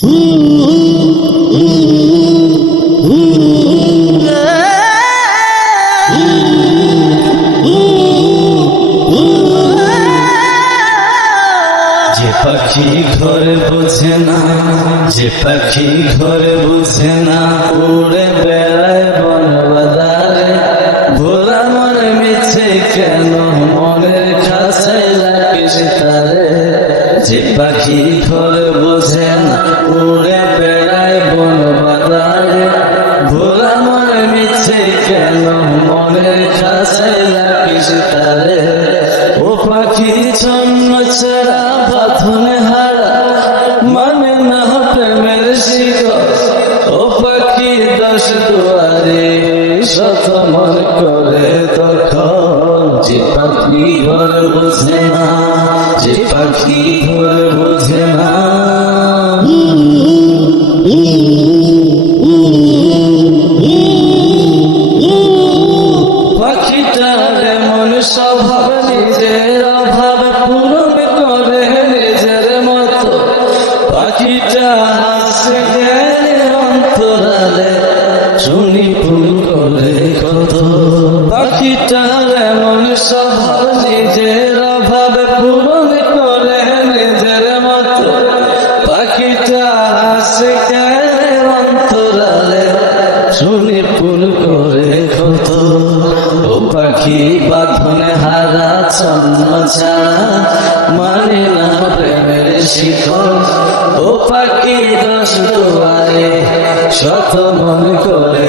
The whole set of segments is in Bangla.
যে পাখি ঘরে বোঝে না, যে পাখি ঘরে বোঝে না, উড়ে বেড়ায় বন বাজারে ভোলা মনে মিছে কেন, মনের কাছে লাগিস তারে যে পাখি ঘরে কেন মনের কাছে লাগিস তারে। ও পাখি ছন্ন ছাড়া বাঁধনে হারা মানে না প্রেমের শিখ ও পাখি, দশ দুয়ারে শত মন করে তখন যে পাখি ঘর বোঝে না, যে পাখি ঘর বোঝে না। এমন স্বভাব নিজের অভাব পূরণ করে নিজের মতো পাখিটা অন্তরালে? শুনি ফুল করে কত ও পাখি বাঁধনে হারা চন্ন ছাড়া মানে না প্রেমের শিকল ও পাখি দশ দুয়ারে শত মন করে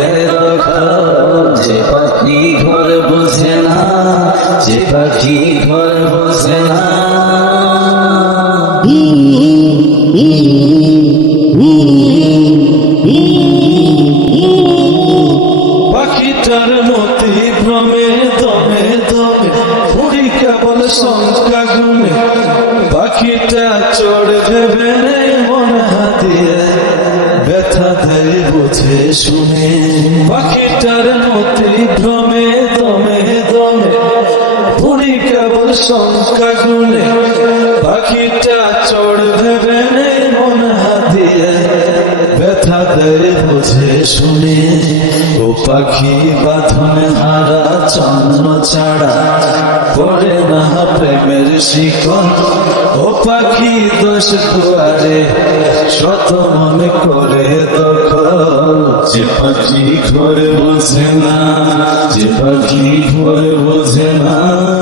যে পাখি ঘর বোঝে না, যে পাখি ঘর বোঝে না। পাখিটার মতি ভ্রমে, দমে দমে উড়ি কেবল সংখ্যা গুনে। পাখিটা চড় ভেবে মন হাতিয়ে শুনে। পাখিটার মতি ভ্রমে দমে দমে উড়ি কেবল সংখ্যা গুনে। পাখিটা চড় ভেবে নেই মন হাতিয়ে। ব্যথা দেয় বুঝে শুনে। ও পাখি বাঁধনে হারা, চন্দ্র ছাড়া। পড়ে না প্রেমের শিকল। ও পাখি দোষ দুয়ারে, শত মনে করে দখল যে পাখি ঘরে বোঝে না যে পাখি ঘরে বোঝে না।